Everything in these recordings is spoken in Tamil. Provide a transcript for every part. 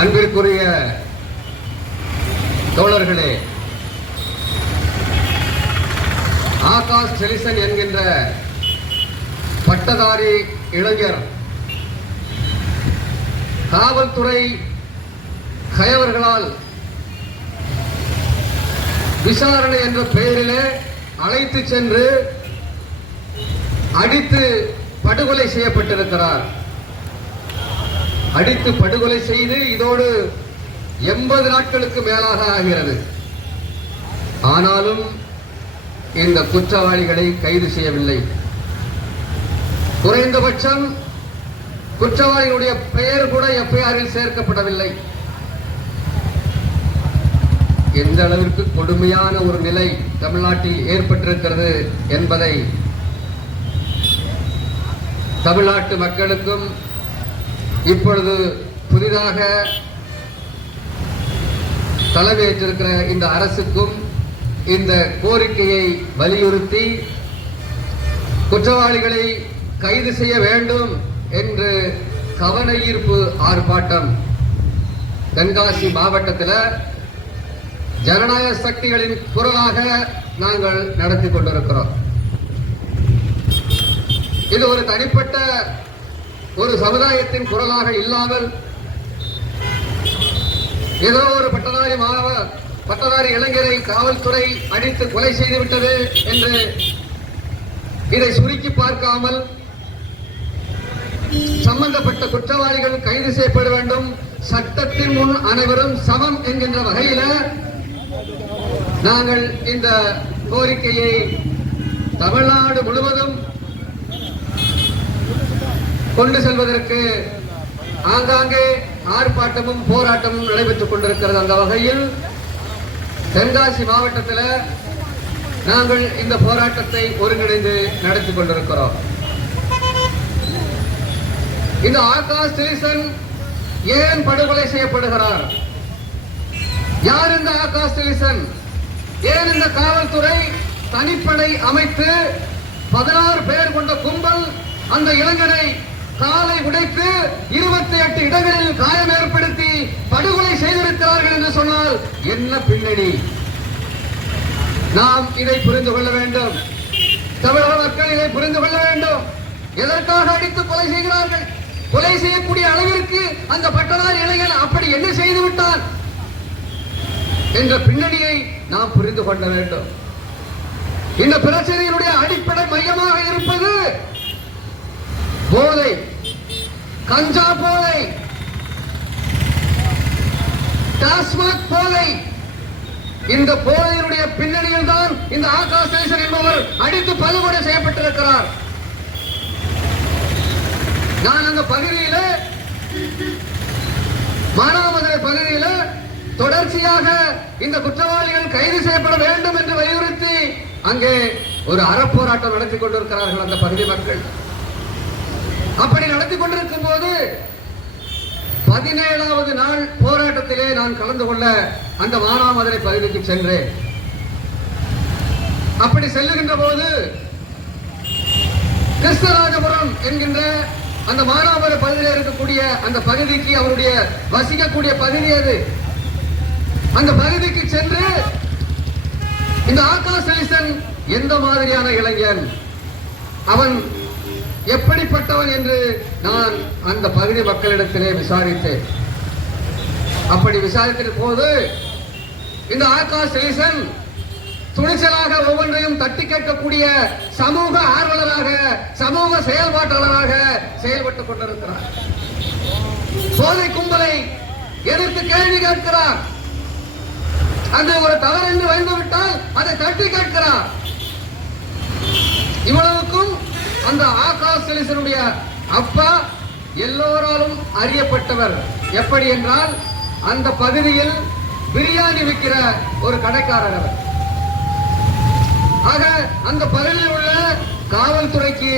அன்பிற்குரிய தோழர்களே, ஆகாஷ் செலிசன் என்கின்ற பட்டதாரி இளைஞர் காவல்துறை கயவர்களால் விசாரணை என்ற பெயரிலே அழைத்து சென்று அடித்து படுகொலை செய்யப்பட்டிருக்கிறார். அடித்து படுகொலை செய்து இதோடு 80 நாட்களுக்கு மேலாக ஆகிறது. ஆனாலும் இந்த குற்றவாளிகளை கைது செய்யவில்லை. குறைந்தபட்சம் குற்றவாளிகளுடைய பெயர் கூட எஃப்ஐஆரில் சேர்க்கப்படவில்லை. எந்த அளவிற்கு கொடுமையான ஒரு நிலை தமிழ்நாட்டில் ஏற்பட்டிருக்கிறது என்பதை தமிழ்நாட்டு மக்களுக்கும் இப்பொழுது புதிதாக தலைமையேற்றிருக்கிற இந்த அரசுக்கும் இந்த கோரிக்கையை வலியுறுத்தி குற்றவாளிகளை கைது செய்ய வேண்டும் என்று கவன ஈர்ப்பு ஆர்ப்பாட்டம் தென்காசி மாவட்டத்தில் ஜனநாயக சக்திகளின் குரலாக நாங்கள் நடத்தி கொண்டிருக்கிறோம். இது ஒரு தனிப்பட்ட ஒரு சமுதாயத்தின் குரலாக இல்லாமல் ஏதோ ஒரு பட்டதாரி இளைஞரை காவல்துறை அடித்து கொலை செய்துவிட்டது என்று இதை சுருக்கி பார்க்காமல் சம்பந்தப்பட்ட குற்றவாளிகள் கைது செய்யப்பட வேண்டும், சட்டத்தின் முன் அனைவரும் சமம் என்கின்ற வகையில் நாங்கள் இந்த கோரிக்கையை தமிழ்நாடு முழுவதும் கொண்டு செல்வதற்கு ஆங்காங்கே ஆர்ப்பாட்டமும் போராட்டமும் நடைபெற்றுக் கொண்டிருக்கிறது. அந்த வகையில் தென்காசி மாவட்டத்தில் நாங்கள் இந்த போராட்டத்தை ஒருங்கிணைந்து நடத்தி கொண்டிருக்கிறோம். இந்த ஆகாஷ் செலிசன் ஏன் படுகொலை செய்யப்படுகிறார்? யார் இந்த ஆகாஷ் செலிசன்? ஏன் இந்த காவல்துறை தனிப்படை அமைத்து 16 பேர் கொண்ட கும்பல் அந்த இளைஞரை காலை உடைத்து 28 இடங்களில் காயம் ஏற்படுத்தி படுகொலை செய்திருக்கிறார்கள் என்று சொன்னால் என்ன பின்னணி? நாம் இதை புரிந்து கொள்ள வேண்டும். தமிழக மக்கள் இதை புரிந்து கொள்ள வேண்டும். எதற்காக அடித்து கொலை செய்கிறார்கள்? கொலை செய்யக்கூடிய அளவிற்கு அந்த பட்டதாரி இளைஞர் அப்படி என்ன செய்து விட்டார் என்ற பின்னணியை நாம் புரிந்து கொள்ள வேண்டும். இந்த பிரச்சனையினுடைய அடிப்படை மையமாக இருப்பது போதை, கஞ்சா போதை, டாஸ்மாக் போதை. இந்த போதையினுடைய பின்னணியில் தான் இந்த ஆகாஷ் செலிசன் என்பவர் அடித்து படுகொலை செய்யப்பட்டிருக்கிறார். நான் அந்த பகுதியில் மானாமதுரை பகுதியில் தொடர்ச்சியாக இந்த குற்றவாளிகள் கைது செய்யப்பட வேண்டும் என்று வலியுறுத்தி அங்கே ஒரு அறப்போராட்டம் நடத்தி கொண்டிருக்கிறார்கள் அந்த பகுதி மக்கள். அப்படி நடத்தி கொண்டிருக்கும் போது 17வது நாள் போராட்டத்திலே நான் கலந்து கொள்ள அந்த மானாமதுரை பகுதிக்கு சென்றேன். அப்படி செல்லுகின்ற போது கிருஷ்ணராஜபுரம் என்கின்ற அந்த மானாமதுரை பகுதியில் இருக்கக்கூடிய அந்த பகுதிக்கு அவருடைய வசிக்கக்கூடிய பகுதி அது. அந்த பகுதிக்கு சென்று இந்த ஆகாஷ் செலிசன் எந்த மாதிரியான இளைஞன், அவன் எப்படிப்பட்டவன் என்று நான் அந்த பகுதி மக்களிடத்திலே விசாரித்தேன். அப்படி விசாரித்த போது இந்த ஆகாஷ் செலிசன் துணிச்சலாக ஒவ்வொன்றையும் தட்டி கேட்கக்கூடிய சமூக ஆர்வலராக, சமூக செயல்பாட்டாளராக செயல்பட்டுக் கொண்டிருக்கிறார். போதை கும்பலை எதிர்த்து கேள்வி கேட்கிறார். அந்த ஒரு தவறு என்று வந்துவிட்டால் அதை தட்டி கேட்கிறார். இவ்வளவுக்கும் அந்த ஆகாஷ் செலிசனுடைய அப்பா எல்லோராலும் அறியப்பட்டவர். எப்படி என்றால் அந்த பகுதியில் பிரியாணி விற்கிற ஒரு கடைக்காரர் அவர். ஆக அந்த பகுதியில் உள்ள காவல்துறைக்கு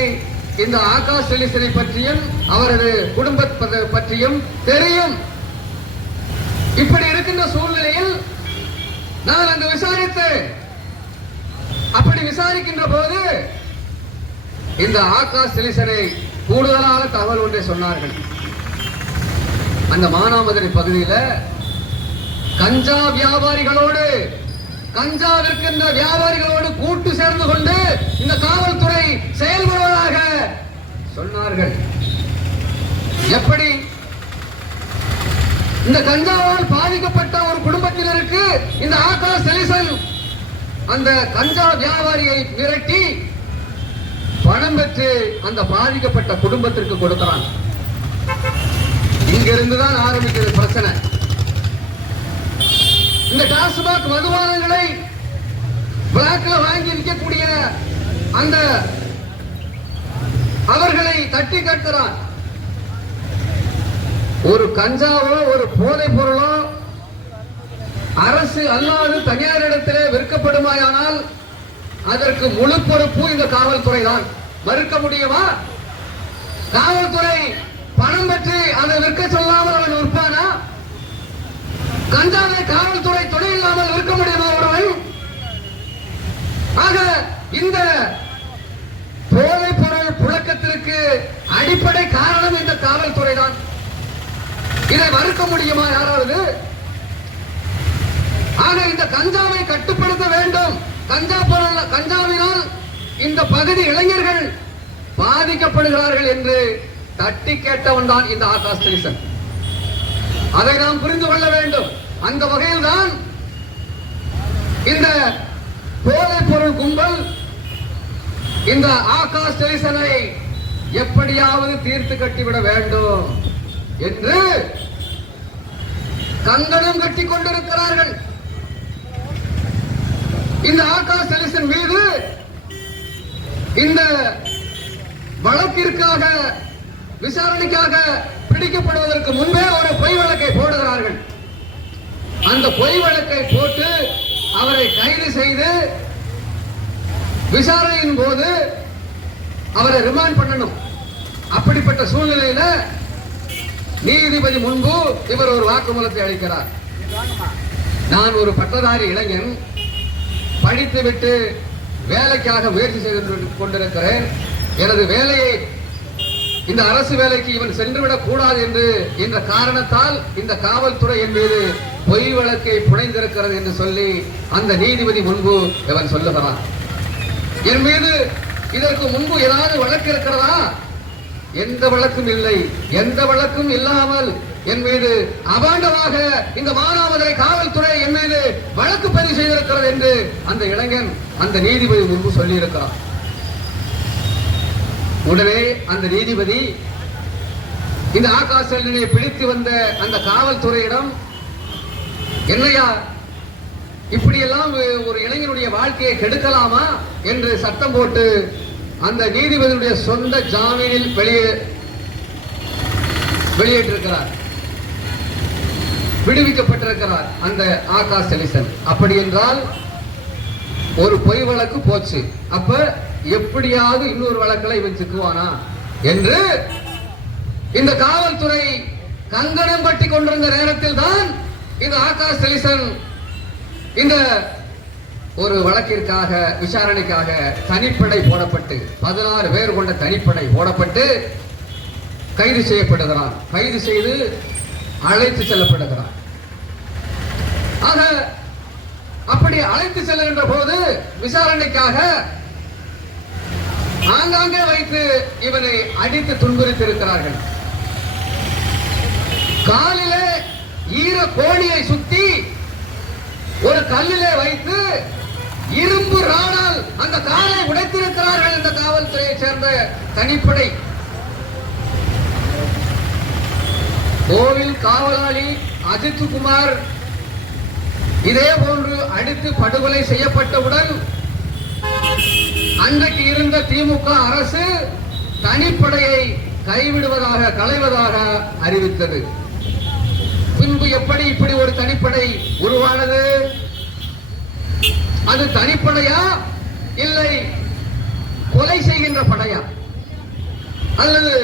இந்த ஆகாஷ் செலிசனை பற்றியும் அவரது குடும்பத்தை பற்றியும் தெரியும். இப்படி இருக்கின்ற சூழ்நிலையில் நான் அங்கு விசாரித்தேன். அப்படி விசாரிக்கின்ற போது இந்த ஆகாஷ் செலிசனை கூடுதலான தகவல் ஒன்றை சொன்னார்கள். அந்த மானாமதுரை பகுதியில கஞ்சா வியாபாரிகளோடு, கஞ்சா விற்கின்ற வியாபாரிகளோடு கூட்டு சேர்ந்து கொண்டு இந்த காவல்துறை செயல்படுவதாக சொன்னார்கள். எப்படி இந்த கஞ்சாவால் பாதிக்கப்பட்ட ஒரு குடும்பத்தினருக்கு இந்த ஆகாஷ் செலிசன் அந்த கஞ்சா வியாபாரியை மிரட்டி பணம் பெற்று அந்த பாதிக்கப்பட்ட குடும்பத்திற்கு கொடுக்கிறான். இங்கிருந்துதான் ஆரம்பிக்கிறது பிரச்சனை. இந்த டாஸ்மாக் மதுபானங்களை பிளாக்ல வாங்கி விற்கக்கூடிய அந்த அவர்களை தட்டி கேட்கிறான். ஒரு கஞ்சாவோ ஒரு போதைப் பொருளோ அரசு அல்லாது தனியார் இடத்திலே விற்கப்படுமாயானால் அதற்கு முழு பொறுப்பு இந்த காவல்துறை தான். மறுக்க முடியுமா? காவல்துறை பணம் பெற்று அதை விற்க சொல்லாமல் அவன் விற்பானா? கஞ்சாவை காவல்துறை துணை இல்லாமல் விற்க முடியுமா ஒருவன்? ஆக இந்த போதைப் பொருள் புழக்கத்திற்கு அடிப்படை காரணம் இந்த காவல்துறை தான். இதை மறுக்க முடியுமா யாராவது? ஆக இந்த கஞ்சாவை கட்டுப்படுத்த வேண்டும். கஞ்சாவினால் இந்த பகுதி இளைஞர்கள் பாதிக்கப்படுகிறார்கள் என்று தட்டி கேட்டவன் தான் இந்த ஆகாஷ் செலிசன். அதை நாம் புரிந்து கொள்ள வேண்டும். அந்த வகையில் தான் இந்த போதைப் பொருள் கும்பல் இந்த ஆகாஷ் செலிசனை எப்படியாவது தீர்த்து கட்டிவிட வேண்டும் என்று கங்கணம் கட்டிக் கொண்டிருக்கிறார்கள். இந்த ஆகாஷ் செலிசன் மீது இந்த வழக்கிற்காக விசாரணைக்காக பிடிக்கப்படுவதற்கு முன்பே ஒரு பொய் வழக்கை போடுகிறார்கள். அந்த பொய் வழக்கை போட்டு அவரை கைது செய்து விசாரணையின் போது அவரை ரிமாண்ட் பண்ணணும். அப்படிப்பட்ட சூழ்நிலையில நீதிபதி முன்பு இவர் ஒரு வாக்குமூலத்தை அளிக்கிறார். நான் ஒரு பட்டதாரி இளைஞன், படித்துவிட்டு வேலைக்காக முயற்சி செய்து கொண்டிருக்கிறேன். எனது வேலையை இந்த அரசு வேலைக்கு இவன் சென்றுவிடக் கூடாது என்ற காரணத்தால் இந்த காவல்துறை என் மீது பொய் வழக்கை புனைந்திருக்கிறது என்று சொல்லி அந்த நீதிபதி முன்பு இவன் சொல்லுகிறான். என் மீது இதற்கு முன்பு ஏதாவது வழக்கு இருக்கிறதா? எந்த வழக்கும் இல்லை. எந்த வழக்கும் இல்லாமல் என் மீது அபாண்டமாக இந்த மானாமதுரை காவல்துறை என் மீது வழக்கு பதிவு செய்திருக்கிறது என்று அந்த இளைஞன் அந்த நீதிபதி முன்பு சொல்லி இருக்கிறார். உடனே அந்த நீதிபதி இந்த ஆகாஷ் செலிசனை பிடித்து வந்த அந்த காவல்துறையிடம், என்னையா இப்படியெல்லாம் ஒரு இளைஞனுடைய வாழ்க்கையை கெடுக்கலாமா என்று சட்டம் போட்டு அந்த நீதிபதியுடைய சொந்த ஜாமீனில் வெளியேற்றிருக்கிறார், விடுவிக்கப்பட்டிருக்கிறார் அந்த ஆகாஷ் செலிசன். அப்படி என்றால் ஒரு பொய் வழக்கு போச்சு. அப்ப எப்படியாவது இன்னொரு வழக்கில் இவன் சிக்குவானா என்று இந்த காவல்துறை கங்கணம் கட்டி கொண்டிருந்த நேரத்தில் தான் இந்த ஆகாஷ் செலிசன் இந்த ஒரு வழக்கிற்காக விசாரணைக்காக தனிப்படை போடப்பட்டு 16 பேர் கொண்ட தனிப்படை போடப்பட்டு கைது செய்யப்படுகிறான். கைது செய்து அழைத்து செல்லப்படுகிறான். ஆக அப்படி அழைத்து செல்லுகின்ற போது விசாரணைக்காக ஆங்காங்கே வைத்து இவனை அடித்து துன்புறுத்தி இருக்கிறார்கள். காலிலே ஈர கோழியை சுத்தி ஒரு கல்லிலே வைத்து இரும்பு ராடால் அந்த காலை உடைத்திருக்கிறார்கள் இந்த காவல்துறையை சேர்ந்த தனிப்படை. கோவில் காவலாளி அஜித் குமார் இதே போன்று அடித்து படுகொலை செய்யப்பட்டவுடன் அன்றைக்கு இருந்த திமுக அரசு தனிப்படையை கைவிடுவதாக களைவதாக அறிவித்தது. பின்பு எப்படி இப்படி ஒரு தனிப்படை உருவானது? அது தனிப்படையா இல்லை கொலை செய்கின்ற படையா அல்லது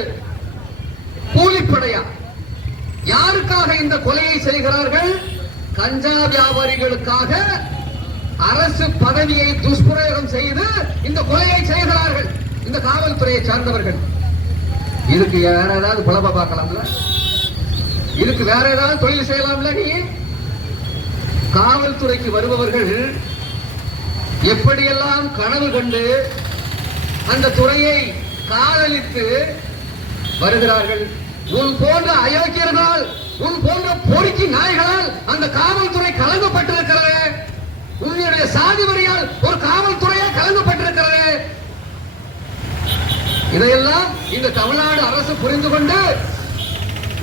கூலிப்படையா? யாருக்காக இந்த கொலையை செய்கிறார்கள்? கஞ்சா வியாபாரிகளுக்காக அரசு பதவியை துஷ்பிரயோகம் செய்து இந்த கொலையை செய்கிறார்கள் இந்த காவல்துறையை சார்ந்தவர்கள். இதுக்கு யாராவது குழப்ப பார்க்கலாம்ல? இதுக்கு வேற ஏதாவது தொழில் செய்யலாம்ல? நீ காவல்துறைக்கு வருபவர்கள் எப்படியெல்லாம் கனவு கண்டு அந்த துறையை காதலித்து வருகிறார்கள். உன் போன்ற அயோக்கியர்களால், உன் போன்ற பொறுக்கி நாய்களால் அந்த காவல்துறை கலங்கப்பட்டிருக்கிறது. உன்னுடைய சாதி வரியால் ஒரு காவல்துறையா கலங்கப்பட்டிருக்கிறது. இதையெல்லாம் இந்த தமிழ்நாடு அரசு புரிந்து கொண்டு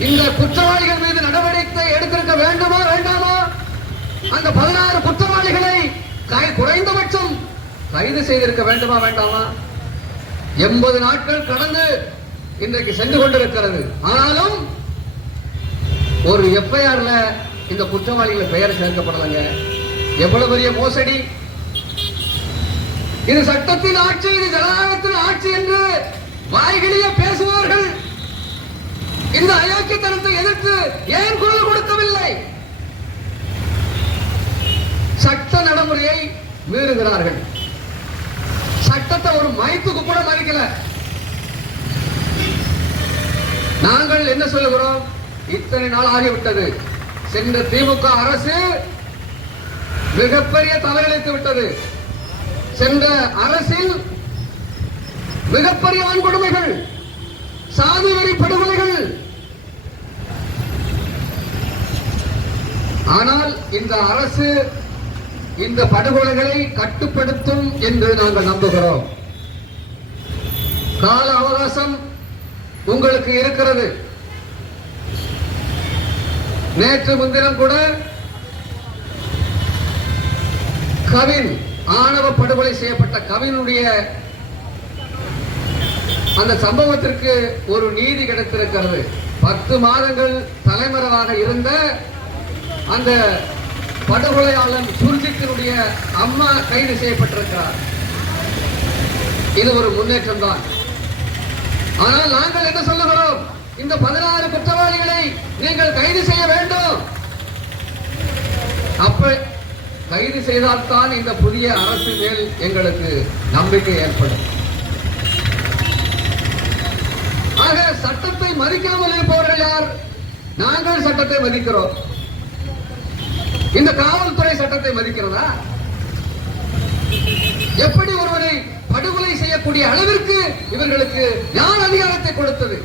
இந்த குற்றவாளிகள் மீது நடவடிக்கை எடுத்திருக்க வேண்டுமா வேண்டாமா? அந்த 16 குற்றவாளிகளை குறைந்தபட்சம் கைது செய்திருக்க வேண்டுமா வேண்டாமா? 80 நாட்கள் கடந்து இன்றைக்கு சென்று கொண்டிருக்கிறது. ஆனாலும் ஒரு எஃப்ஐஆர்ல இந்த குற்றவாளிகள் பெயர் சேர்க்கப்படலங்க. எவ்வளவு பெரிய மோசடி! இது சட்டத்தின் ஆட்சி, இது ஜனநாயகத்தின் ஆட்சி என்று வாய்களிலே பேசுவார்கள். இந்த அயோக்கியத்தனத்தை எதிர்த்து ஏன் குரல் கொடுக்கவில்லை? சட்ட நடைமுறையை மீறுகிறார்கள். சட்டத்தை ஒரு மைத்துக்கு கூட மதிக்கல. நாங்கள் என்ன சொல்லுகிறோம்? இத்தனை நாள் ஆகிவிட்டது. சென்ற திமுக அரசு மிகப்பெரிய தவறிழைத்து விட்டது. சென்ற அரசில் மிகப்பெரிய வன்கொடுமைகள், சாதி வெறி படுகொலைகள். ஆனால் இந்த அரசு இந்த படுகொலைகளை கட்டுப்படுத்தும் என்று நாங்கள் நம்புகிறோம். கால அவகாசம் உங்களுக்கு இருக்கிறது. நேற்று முன்தினம் கூட கவின், ஆணவ படுகொலை செய்யப்பட்ட கவினுடைய அந்த சம்பவத்திற்கு ஒரு நீதி கிடைத்திருக்கிறது. 10 மாதங்கள் தலைமறைவாக இருந்த அந்த படுகொலையாளன் சுர்ஜித்தினுடைய அம்மா கைது செய்யப்பட்டிருக்கிறார். இது ஒரு முன்னேற்றம் தான். ஆனால் நாங்கள் என்ன சொல்லுகிறோம்? இந்த 16 குற்றவாளிகளை நீங்கள் கைது செய்ய வேண்டும். அப்ப கைது செய்தால்தான் இந்த புதிய அரசு மேல் எங்களுக்கு நம்பிக்கை ஏற்படும். ஆக சட்டத்தை மதிக்காமல் இருப்பவர்கள் யார்? நாங்கள் சட்டத்தை மதிக்கிறோம். இந்த காவல்துறை சட்டத்தை மதிக்கிறதா? எப்படி ஒருவரை படுகொலை செய்யக்கூடிய அளவிற்கு இவர்களுக்கு யார் அதிகாரத்தை கொடுத்தது?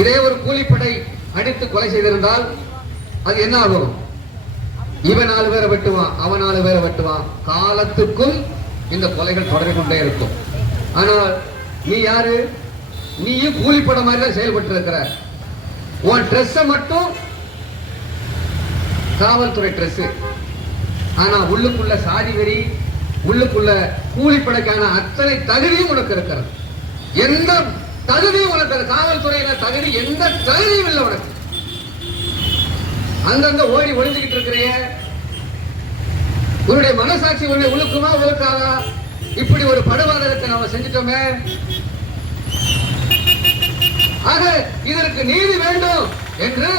இதே ஒரு கூலிப்படை அடித்து கொலை செய்திருந்தால் அது என்ன ஆகும்? இவன் 4 பேரை வெட்டுவான், அவன் 4 பேரை வெட்டுவான். காலத்துக்கும் இந்த கொலைகள் தொடர்ந்து கொண்டே இருக்கும். ஆனால் நீ யாரு? நீயும் கூலிப்பட மாதிரி தான் செயல்பட்டு இருக்கிற. உன் ட்ரெஸ் மட்டும் காவல்துறை ட்ரெஸ். ஆனா உள்ளுக்குள்ள சாதி வெறி, உள்ளுக்குள்ள கூலிப்படைக்கான அத்தனை தகுதியும் உனக்கு இருக்கிறது. எந்த தகுதியும் உனக்கு காவல்துறையில தகுதி, எந்த தகுதியும் இல்லை உனக்கு. அங்கங்க ஓடி ஒளிஞ்சுக்கிட்டு இருக்கிறீங்க. உன்னுடைய மனசாட்சி உன்னை உழுக்குமா உழுக்காதா? இப்படி ஒரு படுவாதத்தை நாம செஞ்சிட்டோமே. ஆக இதற்கு நீதி வேண்டும் என்று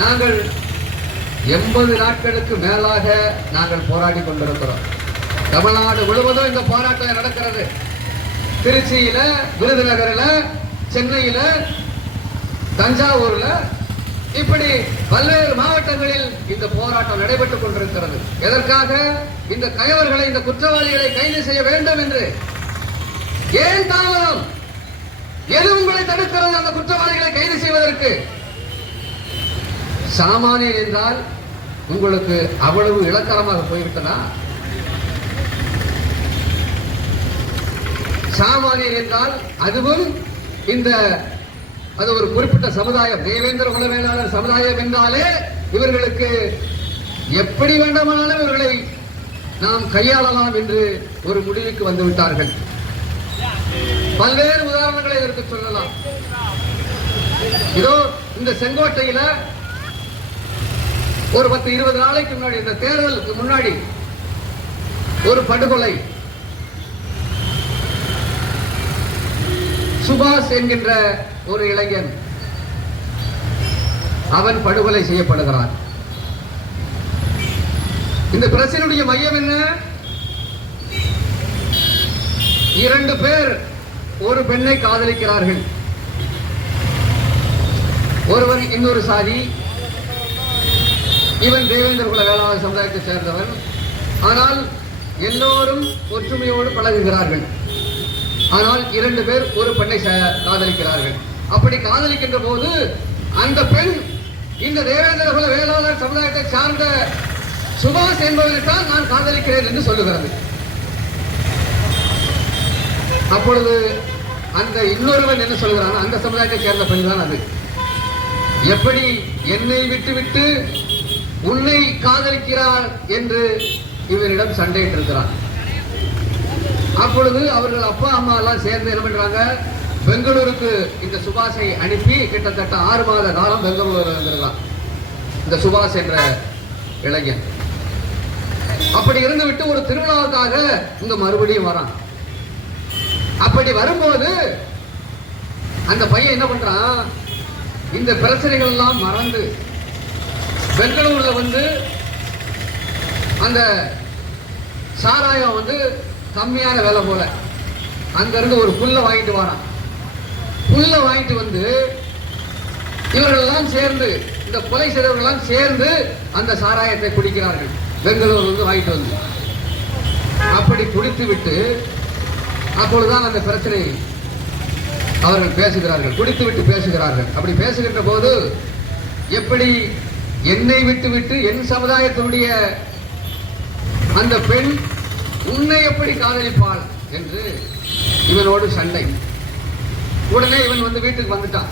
நாங்கள் 80 நாட்களுக்கு மேலாக நாங்கள் போராடி கொண்டிருக்கிறோம். தமிழ்நாடு முழுவதும் இந்த போராட்டம் நடக்கிறது. திருச்சியில, விருதுநகர்ல, சென்னையில, தஞ்சாவூர்ல, இப்படி பல்வேறு மாவட்டங்களில் இந்த போராட்டம் நடைபெற்றுக் கொண்டிருக்கிறது. எதற்காக? இந்த கயவர்களை, இந்த குற்றவாளிகளை கைது செய்ய வேண்டும் என்று. ஏன் தாமதம்? எது உங்களை தடுக்கிறது அந்த குற்றவாளிகளை கைது செய்வதற்கு? சாமானியன் என்றால் உங்களுக்கு அவ்வளவு இலக்கரமாக போய்விட்டனா? சாமானியன் என்றால் அதுவும் இந்த அது ஒரு குறிப்பிட்ட சமுதாயம், தேவேந்திர குல வேளாளர் சமுதாயம் என்றாலே இவர்களுக்கு எப்படி வேண்டுமானாலும் இவர்களை நாம் கையாளலாம் என்று ஒரு முடிவுக்கு வந்து விட்டார்கள். பல்வேறு உதாரணங்களை இதற்கு சொல்லலாம். இதோ இந்த செங்கோட்டையில ஒரு 10-20 நாளைக்கு முன்னாடி, இந்த தேர்தலுக்கு முன்னாடி ஒரு படுகொலை. சுபாஷ் என்கின்ற ஒரு இளைஞன், அவன் படுகொலை செய்யப்படுகிறான். இந்த பிரச்சனையுடைய மையம் என்ன? 2 பேர் ஒரு பெண்ணை காதலிக்கிறார்கள். ஒருவன் இன்னொரு சாதி, இவன் தேவேந்திர குல வேளாளர் சமுதாயத்தை சேர்ந்தவன். ஆனால் எல்லோரும் ஒற்றுமையோடு பழகுகிறார்கள். ஆனால் 2 பேர் ஒரு பெண்ணை காதலிக்கிறார்கள். அப்படி காதலிக்கின்ற போது அந்த பெண் இந்த தேவேந்திர குல வேளாளர் சமுதாயத்தை சார்ந்த சுபாஷ் என்பவனைத்தான் நான் காதலிக்கிறேன் என்று சொல்லுகிறது. அப்பொழுது அந்த இன்னொருவன் என்ன சொல்கிறான், அந்த சமுதாயத்தை சேர்ந்த பெண் தான் அது. எப்படி என்னை விட்டு உன்னை காதலிக்கிறார் என்று இவரிடம் சண்டையிட்டிருக்கிறான். அப்பொழுது அவர்கள் அப்பா அம்மா எல்லாம் சேர்ந்து என்ன பண்றாங்க, பெங்களூருக்கு இந்த சுபாஷை அனுப்பி கிட்டத்தட்ட 6 மாத காலம் பெங்களூர் இருந்திருக்கலாம் இந்த சுபாஷ் என்ற இளைஞன். அப்படி இருந்துவிட்டு ஒரு திருவிழாவுக்காக இங்க மறுபடியும் வரான். அப்படி வரும்போது அந்த பையன் என்ன பண்றான், இந்த பிரச்சனைகள் எல்லாம் மறந்து பெங்களூர்ல வந்து அந்த சாராயம் வந்து கம்மியான விலை போல அங்க இருந்து ஒரு புல்ல வாங்கிட்டு வரான். புல்ல வாங்கிட்டு வந்து இவர்கள் எல்லாம் சேர்ந்து, இந்த கொலை செய்தவர்கள் எல்லாம் சேர்ந்து அந்த சாராயத்தை குடிக்கிறார்கள். பெங்களூர் வந்து வாங்கிட்டு வந்து அப்படி குடித்து விட்டு அப்பொழுதுதான் அந்த பிரச்சனை அவர்கள் பேசுகிறார்கள், குடித்து விட்டு பேசுகிறார்கள். அப்படி பேசுகின்ற போது எப்படி என்னை விட்டு என் சமுதாயத்தினுடைய அந்த பெண் உன்னை எப்படி காதலிப்பாள் என்று இவனோடு சண்டை. உடனே இவன் வந்து வீட்டுக்கு வந்துட்டான்.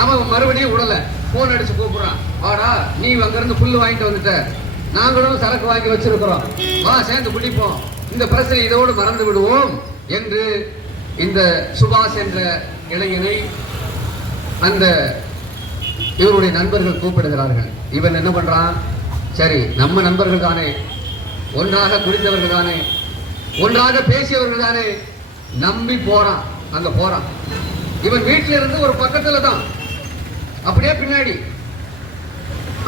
அவன் மறுபடியும் உடல போன் அடிச்சு கூப்பிடுறான், வாடா நீ அங்கிருந்து புல்லு வாங்கிட்டு வந்துட்ட, நாங்களும் சரக்கு வாங்கி வச்சிருக்கிறோம், வா சேர்ந்து குடிப்போம், இந்த பிரச்சனை இதோடு மறந்து விடுவோம் என்று இந்த சுபாஷ் என்ற இளைஞனை அந்த இவருடைய நண்பர்கள் கூப்பிடுகிறார்கள். இவன் என்ன பண்றான், சரி நம்ம நண்பர்கள் தானே, ஒன்றாக குடித்தவர்கள் தானே, ஒன்றாக பேசியவர்கள் தானே, நம்பி போறான். அங்க போறான். இவன் வீட்டில இருந்து ஒரு பக்கத்துல தான், அப்படியே பின்னாடி.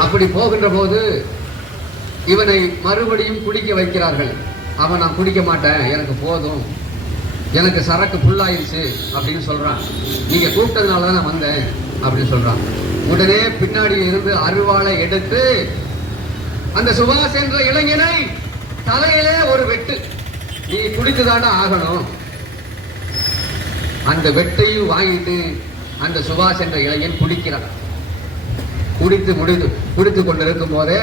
அப்படி போகின்ற போது இவனை மறுபடியும் குடிக்க வைக்கிறார்கள். அவன் நான் குடிக்க மாட்டேன், எனக்கு போதும், எனக்கு சரக்கு புல்லாயிருச்சு அப்படின்னு சொல்றான். நீங்க கூப்பிட்டதுனால தான் நான் வந்தேன் அப்படின்னு சொல்றான். உடனே பின்னாடி இருந்து அருவாளை எடுத்து அந்த சுபாஷ் என்ற இளைஞனை தலையிலே ஒரு வெட்டு, நீ குடித்துதானே ஆகணும். அந்த வெட்டையும் வாங்கிட்டு அந்த சுபாஷ் என்ற இளைஞன் குடிக்கிறான். குடித்துக் கொண்டிருக்கும் போதே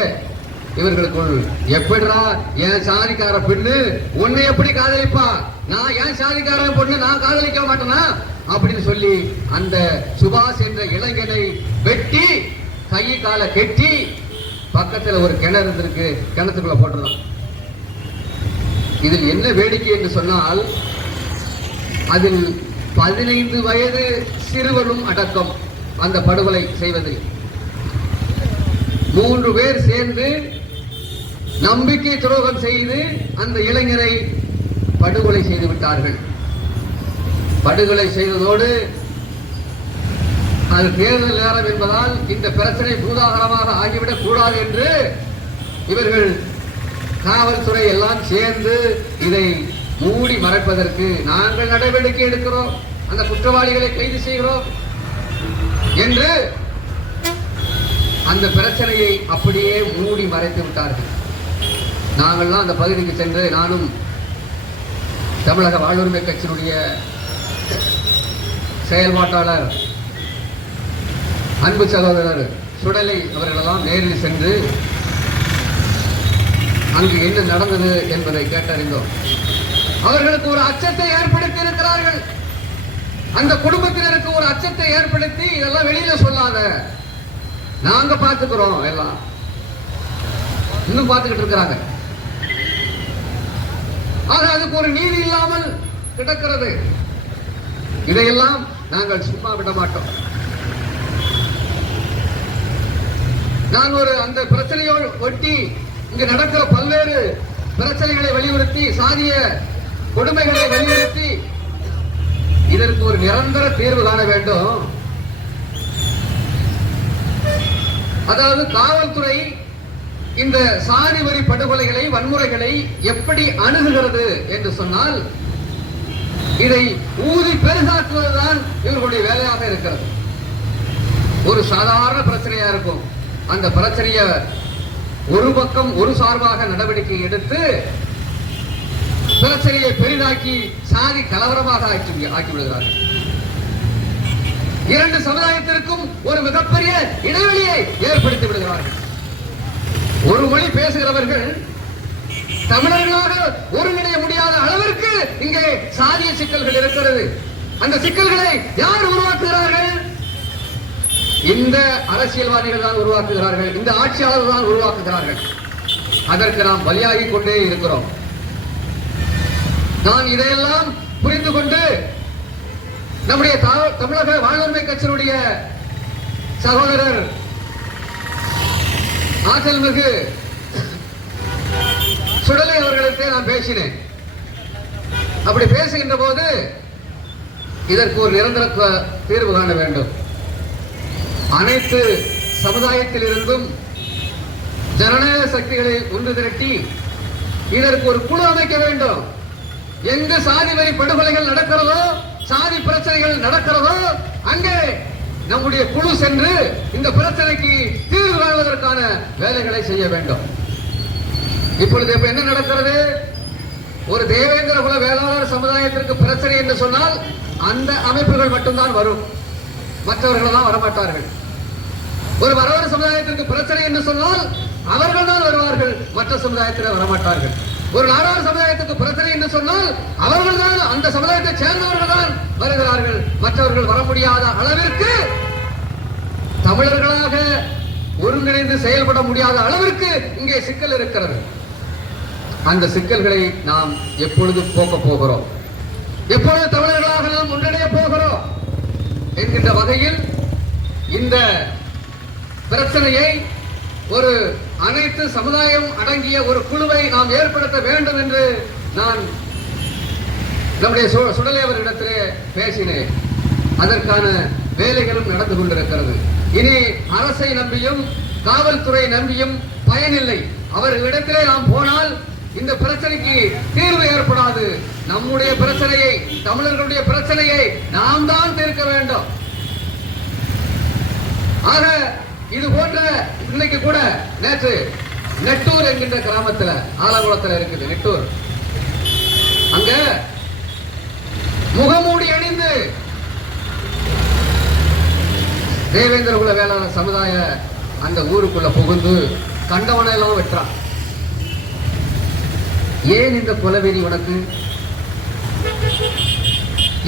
இவர்களுக்குள் எப்படிரா என் சாதிக்கார பெண்ணு உன்னை எப்படி காதலிப்பா, நான் என் சாதிக்கார பொண்ணு நான் காதலிக்க மாட்டேனா அப்படின்னு சொல்லி அந்த சுபாஷ் என்ற இளைஞனை வெட்டி கை காலை கெட்டி பக்கத்தில் ஒரு கிணறு இருந்திருக்கு, கிணத்துக்குள்ள போட்டுறான். இதில் என்ன வேடிக்கை என்று சொன்னால், அதில் 15 வயது சிறுவனும் அடக்கம் அந்த படுகொலை செய்வதில். 3 பேர் சேர்ந்து நம்பிக்கை துரோகம் செய்து அந்த இளைஞரை படுகொலை செய்து விட்டார்கள். படுகொலை செய்ததோடு அது தேர்தல் நேரம் என்பதால் இந்த பிரச்சனை பூதாகரமாக ஆகிவிடக் கூடாது என்று இவர்கள் காவல்துறை எல்லாம் சேர்ந்து இதை மூடி மறைப்பதற்கு நாங்கள் நடவடிக்கை எடுக்கிறோம், அந்த குற்றவாளிகளை கைது செய்கிறோம் என்று அந்த பிரச்சனையை அப்படியே மூடி மறைத்து விட்டார்கள். நாங்கள்லாம் அந்த பகுதிக்கு சென்று, நானும் தமிழக வாழ்வுரிமை கட்சியினுடைய செயல்பாட்டாளர் அன்பு சகோதரர் சுடலை அவர்களெல்லாம் நேரில் சென்று அங்கு என்ன நடந்தது என்பதை கேட்டறிந்தோம். அவர்களுக்கு ஒரு அச்சத்தை ஏற்படுத்தி இருக்கிறார்கள். அந்த குடும்பத்தினருக்கு ஒரு அச்சத்தை ஏற்படுத்தி, இதெல்லாம் வெளியில சொல்லாத, நாங்க பார்த்துக்கிறோம், எல்லாம் இன்னும் பார்த்துக்கிட்டு இருக்கிறாங்க. ஆக அதுக்கு ஒரு நீதி இல்லாமல் கிடக்கிறது. இதையெல்லாம் நாங்கள் சும்மா விட மாட்டோம். நான் ஒரு அந்த பிரச்சனையோடு ஒட்டி இங்கு நடக்கிற பல்வேறு பிரச்சனைகளை வலியுறுத்தி, சாதிய கொடுமைகளை வலியுறுத்தி இதற்கு ஒரு நிரந்தர தீர்வு காண வேண்டும். அதாவது காவல்துறை இந்த சாதி வரி படுகொலைகளை, வன்முறைகளை எப்படி அணுகுகிறது என்று சொன்னால், இதை ஊதி பெருசாக்குவதுதான் இவர்களுடைய வேலையாக இருக்கிறது. ஒரு சாதாரண பிரச்சனையா இருக்கும். அந்த பிரச்சனைய ஒரு பக்கம் ஒரு சார்பாக நடவடிக்கை எடுத்து பிரச்சனையை பெரிதாக்கி சாதி கலவரமாக ஆக்கி விடுகிறார்கள். இரண்டு சமுதாயத்திற்கும் ஒரு மிகப்பெரிய இடைவெளியை ஏற்படுத்தி விடுகிறார்கள். ஒரு மொழி பேசுகிறவர்கள் தமிழர்களாக ஒருங்கிணைய முடியாத அளவிற்கு இங்கே சாதிய சிக்கல்கள் இருக்கிறது. அந்த சிக்கல்களை யார் உருவாக்குகிறார்கள்? இந்த அரசியல்வாதிகள் தான் உருவாக்குகிறார்கள், இந்த ஆட்சியாளர்கள் தான் உருவாக்குகிறார்கள். அதற்கு நாம் பலியாகி கொண்டே இருக்கிறோம். நாம் இதையெல்லாம் புரிந்து கொண்டு நம்முடைய தமிழக வாழ்வுரிமை கட்சியினுடைய சகோதரர் ஆற்றல் மிகு சுடலை அவர்களுக்கு நான் பேசினேன். அப்படி பேசுகின்ற போது இதற்கு ஒரு நிரந்தர தீர்வு காண வேண்டும். அனைத்து சமுதாயத்தில் இருந்தும் ஜனநாயக சக்திகளை ஒன்று திரட்டி இதற்கு ஒரு குழு அமைக்க வேண்டும். எங்கு சாதி வரி படுகொலைகள் நடக்கிறதோ, சாதி பிரச்சனைகள் நடக்கிறதோ, அங்கே நம்முடைய குழு சென்று இந்த பிரச்சனைக்கு தீர்வு காணுவதற்கான வேலைகளை செய்ய வேண்டும். இப்பொழுது என்ன நடக்கிறது? ஒரு தேவேந்திர குல வேளாளர் சமுதாயத்திற்கு பிரச்சனை என்று சொன்னால் அந்த அமைப்புகள் மட்டும்தான் வரும், மற்றவர்கள் தான் வரமாட்டார்கள். ஒரு வரவர் சமுதாயத்திற்கு பிரச்சனை என்று சொன்னால் அவர்கள் தான் வருவார்கள், மற்ற சமுதாயத்தில் வரமாட்டார்கள். ஒரு நாடார் சமுதாயத்துக்கு பிரச்சனை என்று சொன்னால் அவர்கள் தான், அந்த சமுதாயத்தை சேர்ந்தவர்கள் தான் வருகிறார்கள், மற்றவர்கள் வர முடியாத அளவிற்கு தமிழர்களாக ஒருங்கிணைந்து செயல்பட முடியாத அளவிற்கு இங்கே சிக்கல் இருக்கிறது. அந்த சிக்கல்களை நாம் எப்பொழுது போக்க போகிறோம், எப்பொழுது தமிழர்களாக நாம் ஒன்றிணைய போகிறோம் என்கின்ற வகையில் இந்த பிரச்சனையை ஒரு அனைத்து சமுதாயம் அடங்கிய ஒரு குழுவை நாம் ஏற்படுத்த வேண்டும் என்று நான் நம்முடைய சுடலை அவர்களிடத்திலே பேசினேன். அதற்கான வேலைகளும் நடந்து கொண்டிருக்கிறது. இனி அரசை நம்பியும் காவல்துறை நம்பியும் பயனில்லை. அவர்களிடத்திலே நாம் போனால் இந்த பிரச்சனைக்கு தீர்வு ஏற்படாது. நம்முடைய பிரச்சனையை, தமிழர்களுடைய பிரச்சனையை நாம் தான் தீர்க்க வேண்டும். ஆக இது போன்ற இன்னைக்கு கூட நேற்று நெட்டூர் என்கின்ற கிராமத்தில், ஆலங்குளத்தில் இருக்குது நெட்டூர், அங்க முகமூடி அணிந்து தேவேந்திர குல வேளாளர் சமுதாய அந்த ஊருக்குள்ள புகுந்து கண்டவனை எல்லாம் வெற்றான். ஏன் இந்த கொலவெறி உனக்கு?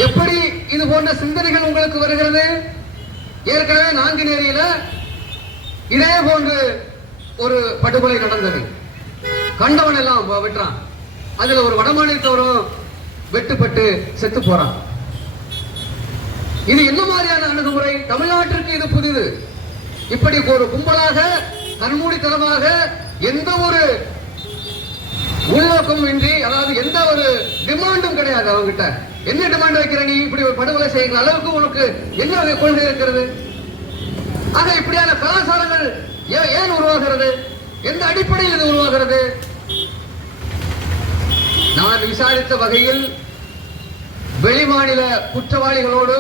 எப்படி இது போன்ற சிந்தனைகள் உங்களுக்கு வருகிறது? ஏற்கனவே நாங்குநேரியில இதே போன்று ஒரு படுகொலை நடந்தது. கண்டவன் எல்லாம் வெற்றான். அதுல ஒரு வடமாநிலத்தவரும் வெட்டுப்பட்டு செத்து போறான். இது என்ன மாதிரியான அணுகுமுறை? தமிழ்நாட்டிற்கு இது புதிது. இப்படி ஒரு கும்பலாக கண்மூடித்தனமாக எந்த ஒரு உள்நோக்கமும் இன்றி, அதாவது எந்த ஒரு டிமாண்டும் கிடையாது அவங்ககிட்ட. என்ன டிமாண்ட் வைக்கிற நீ? இப்படி ஒரு படுகொலை செய்கிற அளவுக்கு உனக்கு என்ன கொள்கை இருக்கிறது? ஆக இப்படியான கலாச்சாரங்கள் ஏன் உருவாகிறது? எந்த அடிப்படையில் இது உருவாகிறது? நான் விசாரித்த வகையில் வெளிமாநில குற்றவாளிகளோடு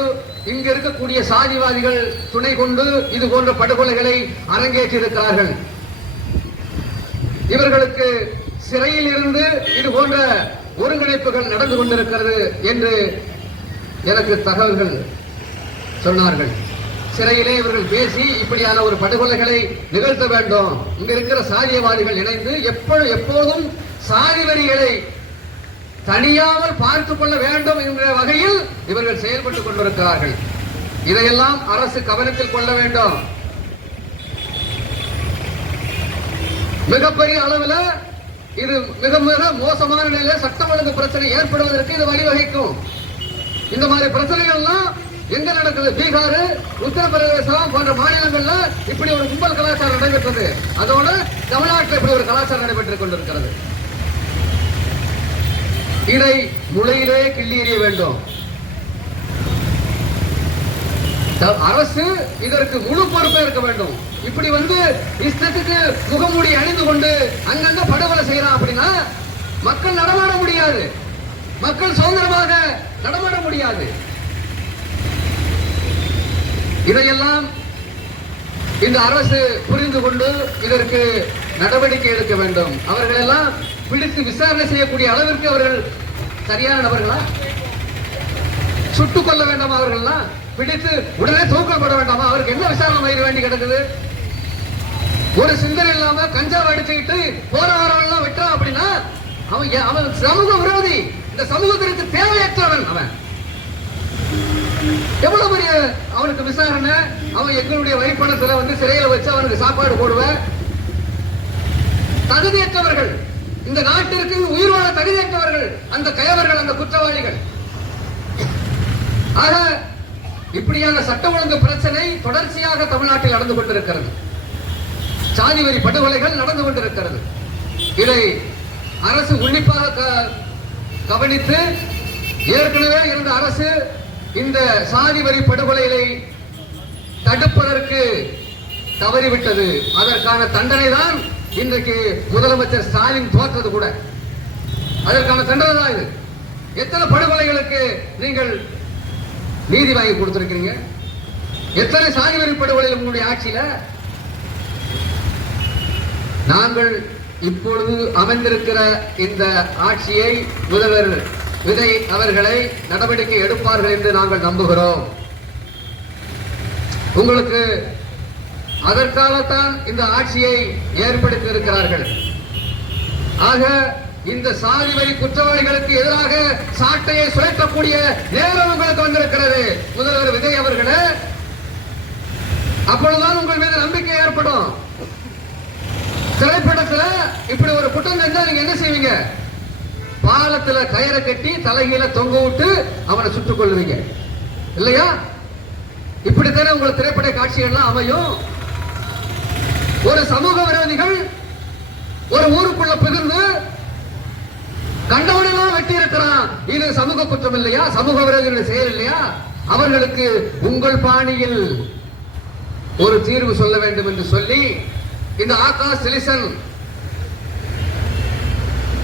இங்கு இருக்கக்கூடிய சாதிவாதிகள் துணை கொண்டு இது போன்ற படுகொலைகளை அரங்கேற்றி இருக்கிறார்கள். இவர்களுக்கு சிறையில் இருந்து இது போன்ற ஒருங்கிணைப்புகள் நடந்து கொண்டிருக்கிறது என்று எனக்கு தகவல்கள் சொன்னார்கள். சிறையிலே இவர்கள் பேசி இப்படியான ஒரு படுகொலைகளை நிகழ்த்த வேண்டும், இங்க இருக்கிற சாதியவாதிகள் இணைந்து எப்போதும் சாதி வரிகளை தனியாமல் பார்த்துக் கொள்ள வேண்டும் என்ற வகையில் இவர்கள் செயல்பட்டுக் கொண்டிருக்கிறார்கள். இதையெல்லாம் அரசு கவனத்தில் கொள்ள வேண்டும். மிகப்பெரிய அளவில் இது மிக மிக மோசமான நிலையில சட்டம் ஒழுங்கு பிரச்சனை ஏற்படுவதற்கு இது வழிவகுக்கும். இந்த மாதிரி பிரச்சனைகள் எல்லாம் எங்க நடக்குது? பீகார், உத்தரப்பிரதேசம் போன்ற மாநிலங்கள்ல இப்படி ஒரு கும்பல் கலாச்சாரம் நடைபெற்றது. அதோட தமிழ்நாட்டில் இப்படி ஒரு கலாச்சாரம் நடைபெற்றுக் கொண்டிருக்கிறது. இதை முளையிலே கிள்ளி எறிய வேண்டும். அரசு இதற்கு முழு பொறுப்பே இருக்க வேண்டும். இப்படி இஷ்டத்துக்கு முகமூடி அணிந்து கொண்டு அங்கங்க படுகொலை செய்யலாம் அப்படின்னா மக்கள் நடமாட முடியாது, மக்கள் சுதந்திரமாக நடமாட முடியாது. இதையெல்லாம் இந்த அரசு புரிந்து கொண்டு இதற்கு நடவடிக்கை எடுக்க வேண்டும். அவர்கள் எல்லாம் பிடித்து விசாரணை செய்யக்கூடிய அளவிற்கு அவர்கள் சரியான நபர்களா? சுட்டுக் கொள்ள வேண்டாமா? அவர்கள்லாம் பிடித்து உடனே தூக்கப்பட வேண்டாமா? அவருக்கு என்ன விசாரணை மயிர வேண்டி கிடக்குது? ஒரு சிந்தனை இல்லாம கஞ்சா அடிச்சுக்கிட்டு போற வரவெல்லாம் வெட்டுறான் அப்படின்னா அவன் சமூக விரோதி, இந்த சமூகத்திற்கு தேவையற்றவன். அவன் எவ்வளவு பெரிய அவனுக்கு விசாரணை? அவன் எங்களுடைய வரிப்பணத்துல சிறையில வச்சு அவனுக்கு சாப்பாடு போடுவ. தகுதியற்றவர்கள், இந்த நாட்டிற்கு உயிர் வாழ தகுதியற்றவர்கள் அந்த கயவர்கள், அந்த குற்றவாளிகள். ஆக இப்படியான சட்ட ஒழுங்கு பிரச்சனை தொடர்ச்சியாக தமிழ்நாட்டில் நடந்து கொண்டிருக்கிறது. சாதி வரி படுகொலைகள் நடந்து கொண்டிருக்கிறது. இதை அரசு உன்னிப்பாக கவனித்து ஏற்கனவே இருந்த அரசு இந்த சாதி வரி படுகொலைகளை தடுப்பதற்கு தவறிவிட்டது. அதற்கான தண்டனை தான் இன்றைக்கு முதலமைச்சர் ஸ்டாலின் தோற்றது கூட. அதற்கான தண்டனை தான் இது. எத்தனை படுகொலைகளுக்கு நீங்கள் நீதி வாங்கி கொடுத்திருக்கிறீங்க? எத்தனை சாதி வரி படுகொலைகள் உங்களுடைய ஆட்சியில? நாங்கள் இப்பொழுது அமைந்திருக்கிற இந்த ஆட்சியை முதல்வர் விஜய் அவர்களை நடவடிக்கை எடுப்பார்கள் என்று நாங்கள் நம்புகிறோம். உங்களுக்கு அதற்காகத்தான் இந்த ஆட்சியை ஏற்படுத்தி இருக்கிறார்கள். ஆக இந்த சாதி வரி குற்றவாளிகளுக்கு எதிராக சாட்டையை சுழற்றக்கூடிய நேரம் உங்களுக்கு வந்திருக்கிறது முதல்வர் விஜய் அவர்களே. அப்பொழுதுதான் உங்கள் மீது நம்பிக்கை ஏற்படும். திரைப்படத்துல இப்படி ஒரு குற்றம் செஞ்சா நீங்க என்ன செய்வீங்க? பாலத்துல கயிறை கட்டி தலைகீழ தொங்க விட்டு அவனை சுட்டுக் கொள்ளுவீங்க இல்லையா? இப்படித்தானே உங்கள் திரைப்பட காட்சிகள்லாம் அமையும். ஒரு சமூக விரோதிகள் ஒரு ஊருக்குள்ள புகுந்து கண்டவனெல்லாம் வெட்டி இருக்கிறான். இது சமூக குற்றம் இல்லையா? சமூக விரோதிகளுடைய செயல் இல்லையா? அவர்களுக்கு உங்கள் பாணியில் ஒரு தீர்வு சொல்ல வேண்டும் என்று சொல்லி இந்த ஆகாஷ் செலிசன்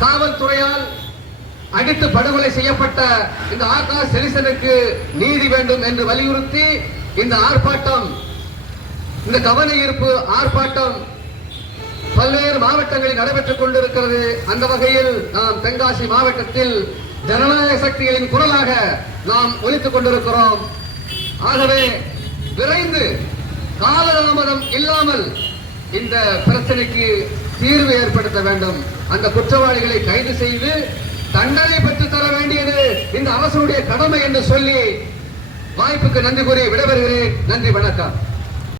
காவல்துறையால் அடித்து படுகொலை செய்யப்பட்ட இந்த ஆகாஷ் செலிசனுக்கு நீதி வேண்டும் என்று வலியுறுத்தி இந்த ஆர்ப்பாட்டம், இந்த கவன ஈர்ப்பு ஆர்ப்பாட்டம் பல்வேறு மாவட்டங்களில் நடைபெற்றுக் கொண்டிருக்கிறது. அந்த வகையில் நாம் தென்காசி மாவட்டத்தில் ஜனநாயக சக்திகளின் குரலாக நாம் ஒலித்துக் கொண்டிருக்கிறோம். ஆகவே விரைந்து காலதாமதம் இல்லாமல் இந்த பிரச்சனைக்கு தீர்வு ஏற்படுத்த வேண்டும். அந்த குற்றவாளிகளை கைது செய்து தண்டனை பெற்றுத் தர வேண்டியது இந்த அரசுடைய கடமை என்று சொல்லி வாய்ப்புக்கு நன்றி கூறி விடைபெறுகிறேன். நன்றி, வணக்கம்.